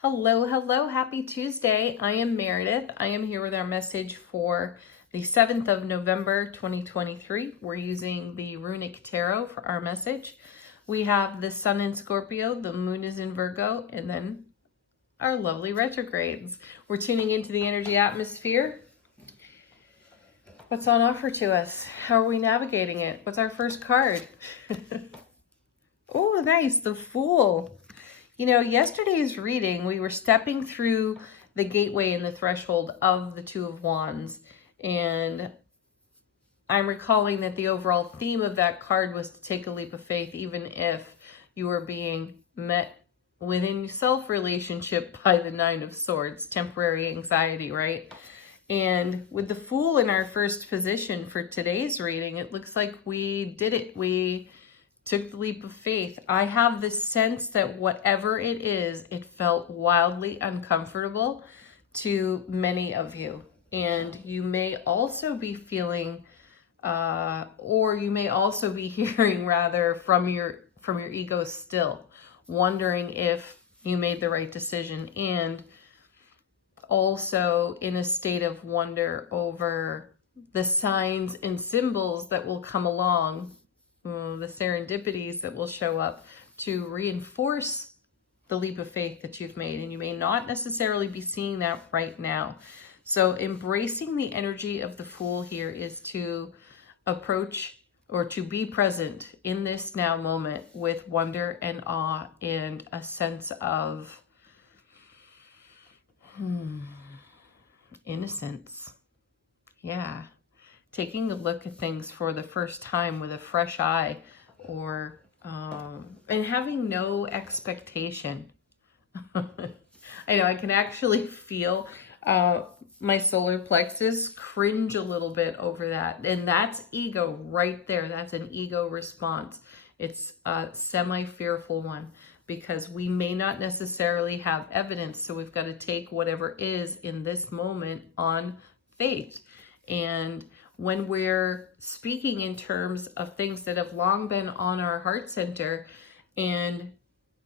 Hello, hello, happy Tuesday. I am Meredith. I am here with our message for the 7th of November, 2023. We're using the Runic Tarot for our message. We have the Sun in Scorpio, the Moon is in Virgo, and then our lovely retrogrades. We're tuning into the energy atmosphere. What's on offer to us? How are we navigating it? What's our first card? Oh, nice, the Fool. You know, yesterday's reading, we were stepping through the gateway and the threshold of the Two of Wands. And I'm recalling that the overall theme of that card was to take a leap of faith, even if you were being met within self-relationship by the Nine of Swords, temporary anxiety, right? And with the Fool in our first position for today's reading, it looks like we did it. We took the leap of faith. I have the sense that whatever it is, it felt wildly uncomfortable to many of you. And you may also be feeling, or you may also be hearing rather from your ego still, wondering if you made the right decision, and also in a state of wonder over the signs and symbols that will come along, the serendipities that will show up to reinforce the leap of faith that you've made. And you may not necessarily be seeing that right now. So embracing the energy of the Fool here is to approach or to be present in this now moment with wonder and awe and a sense of innocence. Yeah. Taking a look at things for the first time with a fresh eye, or and having no expectation. I know I can actually feel my solar plexus cringe a little bit over that, and that's ego right there. That's an ego response. It's a semi-fearful one because we may not necessarily have evidence, so we've got to take whatever is in this moment on faith. And when we're speaking in terms of things that have long been on our heart center and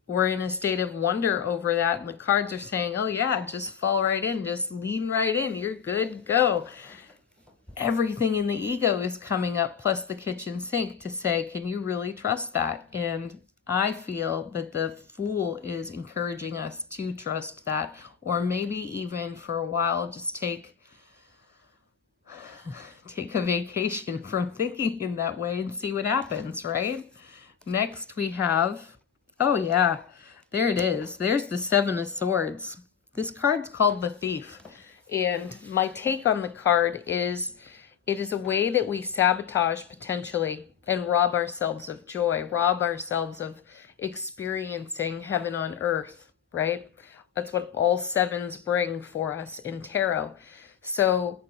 we're in a state of wonder over that, and the cards are saying, oh yeah, just fall right in, just lean right in, you're good, go. Everything in the ego is coming up, plus the kitchen sink, to say, can you really trust that? And I feel that the Fool is encouraging us to trust that, or maybe even for a while just take a vacation from thinking in that way and see what happens, right? Next we have, oh yeah, there it is. There's the Seven of Swords. This card's called the Thief. And my take on the card is, it is a way that we sabotage potentially and rob ourselves of joy, rob ourselves of experiencing heaven on earth, right? That's what all sevens bring for us in tarot. So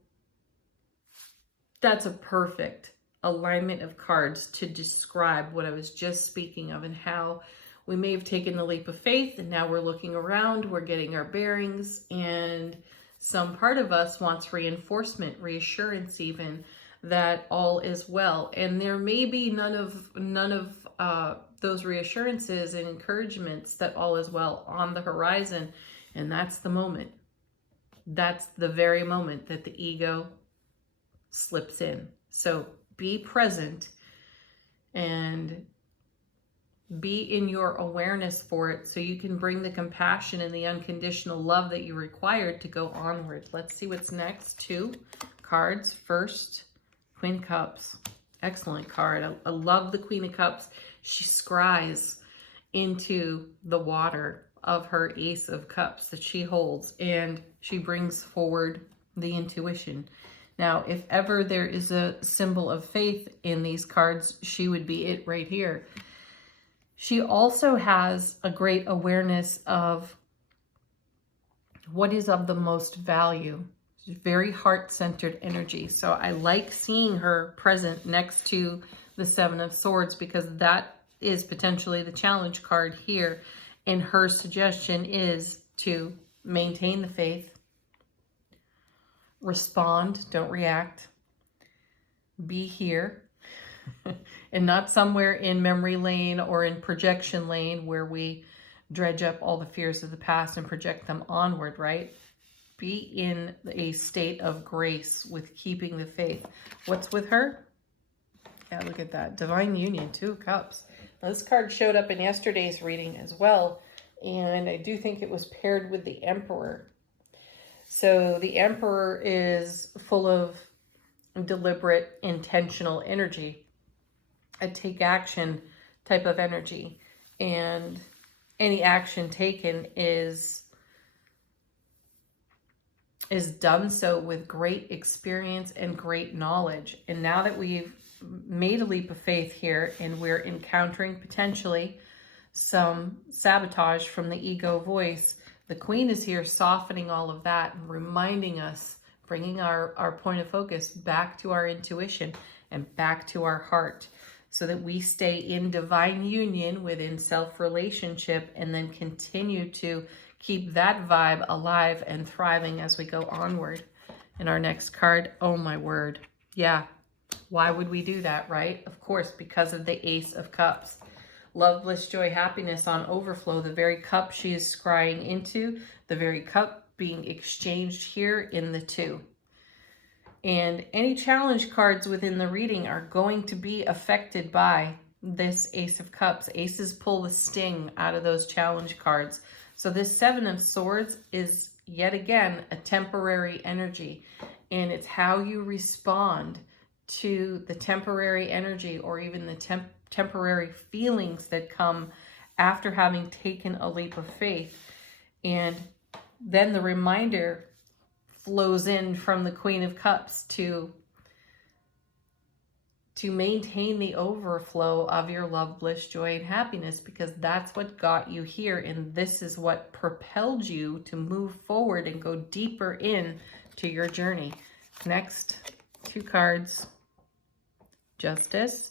that's a perfect alignment of cards to describe what I was just speaking of, and how we may have taken the leap of faith and now we're looking around, we're getting our bearings, and some part of us wants reinforcement, reassurance even, that all is well. And there may be none of those reassurances and encouragements that all is well on the horizon. And that's the moment. That's the very moment that the ego slips in. So be present and be in your awareness for it, so you can bring the compassion and the unconditional love that you require to go onward. Let's see what's next. Two cards. First, Queen of Cups. Excellent card. I love the Queen of Cups. She scries into the water of her Ace of Cups that she holds, and she brings forward the intuition. Now, if ever there is a symbol of faith in these cards, she would be it right here. She also has a great awareness of what is of the most value. She's very heart-centered energy. So I like seeing her present next to the Seven of Swords, because that is potentially the challenge card here. And her suggestion is to maintain the faith, respond, don't react, be here, and not somewhere in memory lane or in projection lane where we dredge up all the fears of the past and project them onward, right? Be in a state of grace with keeping the faith. What's with her? Yeah, look at that. Divine Union, 2 of Cups. Now, this card showed up in yesterday's reading as well, and I do think it was paired with the Emperor. So the Emperor is full of deliberate, intentional energy, a take action type of energy. And any action taken is done so with great experience and great knowledge. And now that we've made a leap of faith here and we're encountering potentially some sabotage from the ego voice, the Queen is here softening all of that and reminding us, bringing our point of focus back to our intuition and back to our heart, so that we stay in divine union within self-relationship and then continue to keep that vibe alive and thriving as we go onward. And our next card, oh my word. Yeah, why would we do that, right? Of course, because of the Ace of Cups. Love, bliss, joy, happiness on overflow. The very cup she is scrying into, the very cup being exchanged here in the 2. And any challenge cards within the reading are going to be affected by this Ace of Cups. Aces pull the sting out of those challenge cards. So this 7 of Swords is yet again a temporary energy. And it's how you respond to the temporary energy or even the temporary feelings that come after having taken a leap of faith. And then the reminder flows in from the Queen of Cups to maintain the overflow of your love, bliss, joy, and happiness, because that's what got you here, and this is what propelled you to move forward and go deeper in to your journey. Next 2 cards. Justice.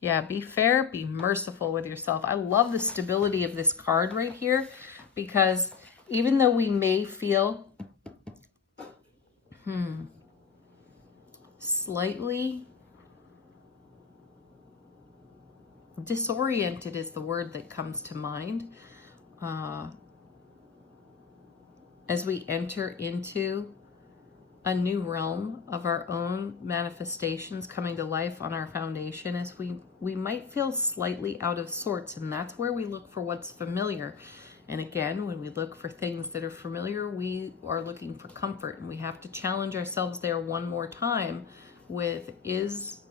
Yeah, be fair, be merciful with yourself. I love the stability of this card right here, because even though we may feel slightly disoriented is the word that comes to mind as we enter into a new realm of our own manifestations coming to life on our foundation, as we might feel slightly out of sorts, and that's where we look for what's familiar. And again, when we look for things that are familiar, we are looking for comfort, and we have to challenge ourselves there one more time with, is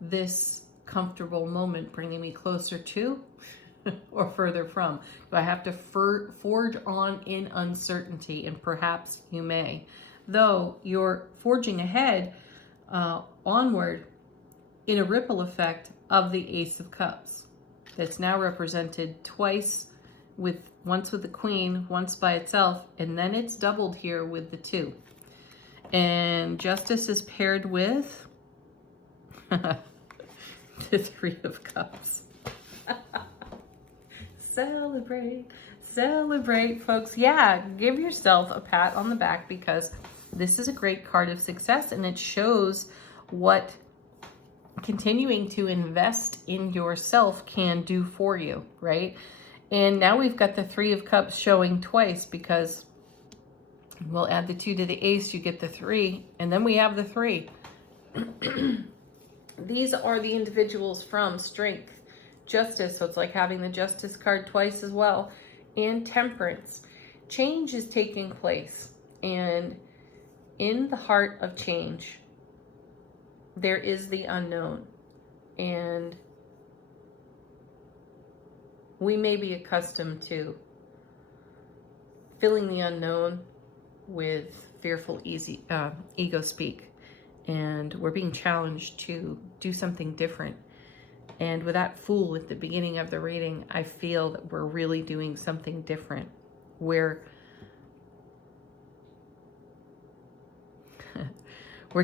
this comfortable moment bringing me closer to or further from? Do I have to forge on in uncertainty? And perhaps you may. Though you're forging ahead onward in a ripple effect of the Ace of Cups that's now represented twice, once with the Queen, once by itself, and then it's doubled here with the 2. And Justice is paired with the 3 of Cups. Celebrate, celebrate, folks. Yeah, give yourself a pat on the back, because this is a great card of success, and it shows what continuing to invest in yourself can do for you, right? And now we've got the 3 of Cups showing twice, because we'll add the 2 to the Ace, you get the 3, and then we have the 3. These are the individuals from Strength, Justice, so it's like having the Justice card twice as well, and Temperance. Change is taking place, and in the heart of change, there is the unknown, and we may be accustomed to filling the unknown with fearful, ego speak, and we're being challenged to do something different. And with that Fool at the beginning of the reading, I feel that we're really doing something different. We've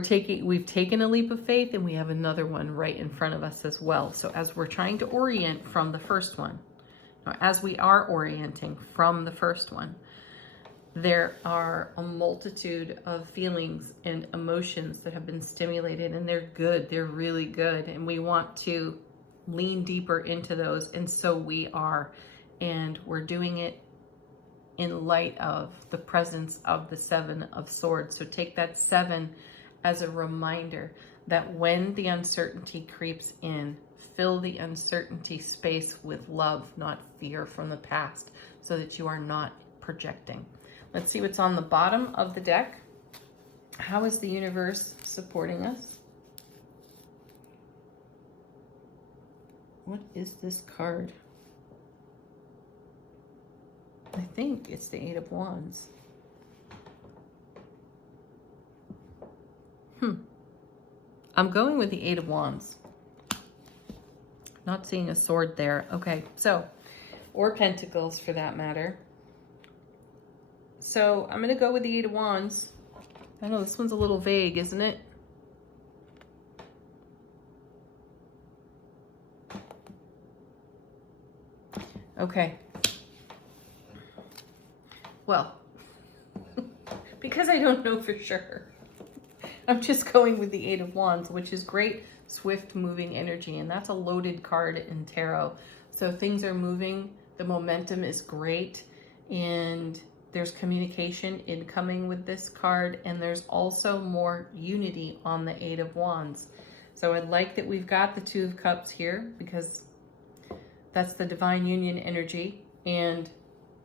taken a leap of faith, and we have another one right in front of us as well. So as we're trying to orient from the first one, or as we are orienting from the first one, there are a multitude of feelings and emotions that have been stimulated, and they're good. They're really good. And we want to lean deeper into those. And so we are. and we're doing it in light of the presence of the Seven of Swords. So take that 7 as a reminder that when the uncertainty creeps in, fill the uncertainty space with love, not fear from the past, so that you are not projecting. Let's see what's on the bottom of the deck. How is the universe supporting us? What is this card? I think it's the 8 of Wands. I'm going with the 8 of Wands. Not seeing a sword there. Okay, so, or Pentacles for that matter. So I'm going to go with the 8 of Wands. I know this one's a little vague, isn't it? Okay. Well, because I don't know for sure, I'm just going with the 8 of Wands, which is great, swift moving energy. And that's a loaded card in tarot. So things are moving. The momentum is great. And there's communication incoming with this card. And there's also more unity on the 8 of Wands. So I like that we've got the 2 of Cups here, because that's the divine union energy. And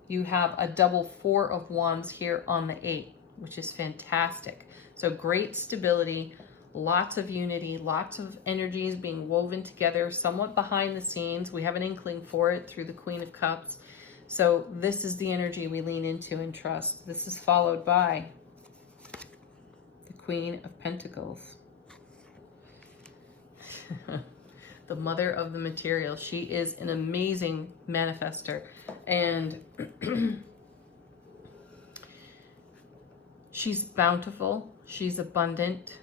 you have a double 4 of Wands here on the 8, which is fantastic. So great stability, lots of unity, lots of energies being woven together, somewhat behind the scenes. We have an inkling for it through the Queen of Cups. So this is the energy we lean into and trust. This is followed by the Queen of Pentacles. The mother of the material. She is an amazing manifester. And she's bountiful. She's abundant.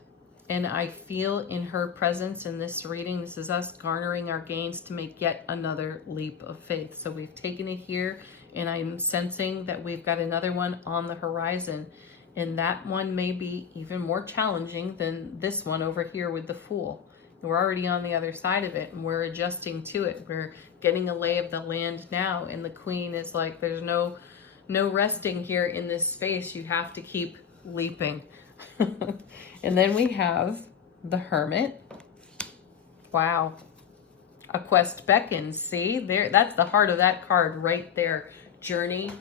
And I feel in her presence in this reading, this is us garnering our gains to make yet another leap of faith. So we've taken it here, and I'm sensing that we've got another one on the horizon. And that one may be even more challenging than this one over here with the Fool. We're already on the other side of it, and we're adjusting to it. We're getting a lay of the land now, and the Queen is like, there's no resting here in this space. You have to keep leaping. And then we have the Hermit. Wow. A quest beckons. See, there, that's the heart of that card right there. Journey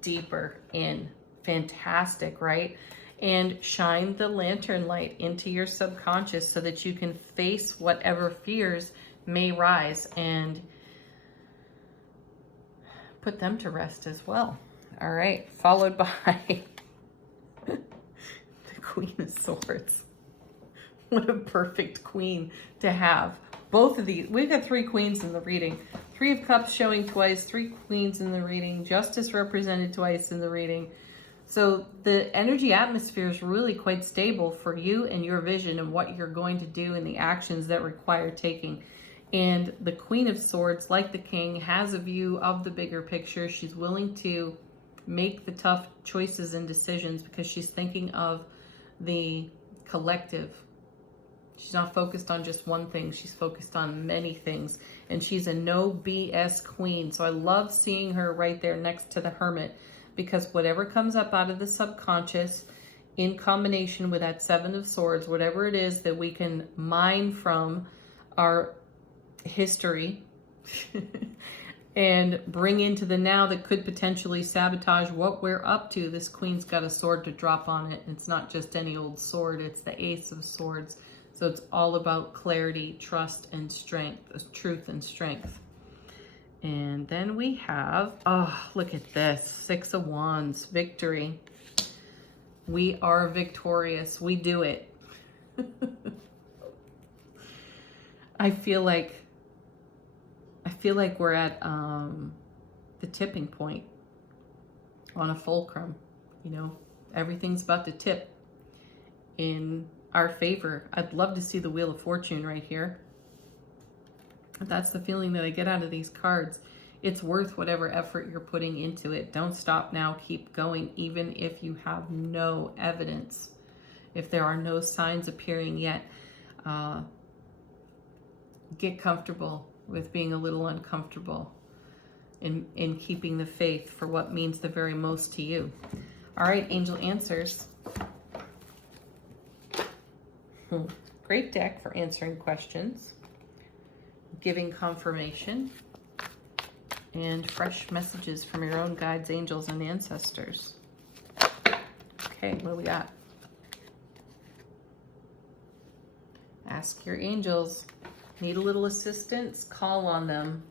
deeper in. Fantastic, right? And shine the lantern light into your subconscious so that you can face whatever fears may rise and put them to rest as well. All right, followed by the Queen of Swords. What a perfect queen to have. Both of these, we've got 3 queens in the reading. 3 of Cups showing twice, 3 queens in the reading, Justice represented twice in the reading. So the energy atmosphere is really quite stable for you and your vision and what you're going to do and the actions that require taking. And the Queen of Swords, like the King, has a view of the bigger picture. She's willing to make the tough choices and decisions because she's thinking of the collective. She's not focused on just one thing. She's focused on many things. And she's a no BS queen. So I love seeing her right there next to the Hermit, because whatever comes up out of the subconscious in combination with that 7 of Swords, whatever it is that we can mine from our history and bring into the now that could potentially sabotage what we're up to. This Queen's got a sword to drop on it. It's not just any old sword. It's the Ace of Swords. So it's all about clarity, trust, and strength, truth and strength. And then we have, oh, look at this, 6 of Wands, victory. We are victorious. We do it. I feel like we're at the tipping point on a fulcrum. You know, everything's about to tip in our favor. I'd love to see the Wheel of Fortune right here. That's the feeling that I get out of these cards. It's worth whatever effort you're putting into it. Don't stop now. Keep going, even if you have no evidence. If there are no signs appearing yet, get comfortable with being a little uncomfortable in keeping the faith for what means the very most to you. All right, angel answers. Great deck for answering questions, giving confirmation, and fresh messages from your own guides, angels, and ancestors. Okay, what do we got? Ask your angels. Need a little assistance? Call on them.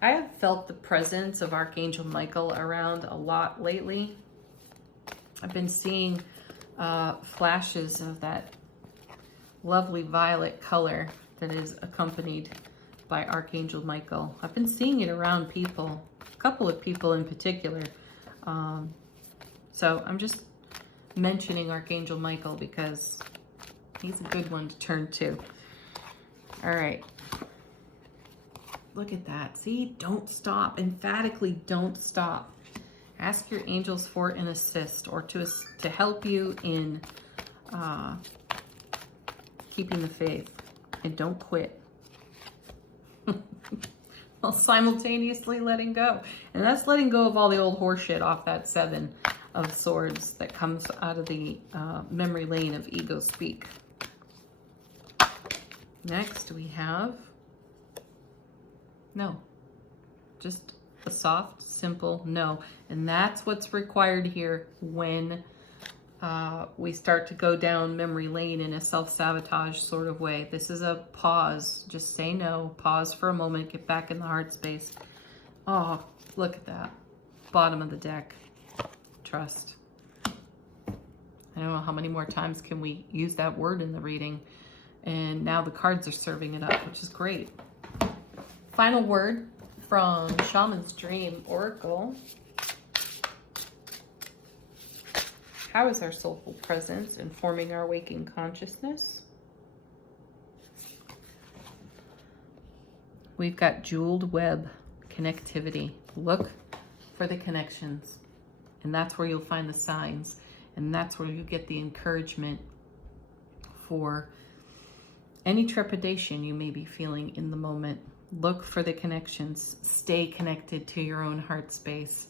I have felt the presence of Archangel Michael around a lot lately. I've been seeing flashes of that lovely violet color that is accompanied by Archangel Michael. I've been seeing it around people, a couple of people in particular. So I'm just mentioning Archangel Michael because he's a good one to turn to. All right. Look at that. See, don't stop. Emphatically don't stop. Ask your angels for an assist or to help you in keeping the faith, and don't quit. While simultaneously letting go. And that's letting go of all the old horseshit off that 7 of Swords that comes out of the memory lane of ego speak. Next we have no. Just a soft, simple no. And that's what's required here when we start to go down memory lane in a self-sabotage sort of way. This is a pause. Just say no. Pause for a moment. Get back in the heart space. Oh, look at that. Bottom of the deck. Trust. I don't know how many more times can we use that word in the reading. And now the cards are serving it up, which is great. Final word from Shaman's Dream Oracle. How is our soulful presence informing our waking consciousness? We've got jeweled web connectivity. Look for the connections. And that's where you'll find the signs. And that's where you get the encouragement for any trepidation you may be feeling in the moment. Look for the connections. Stay connected to your own heart space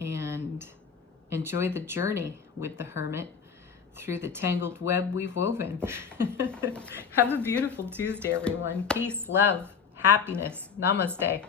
and enjoy the journey with the Hermit through the tangled web we've woven. Have a beautiful Tuesday, everyone. Peace, love, happiness. Namaste.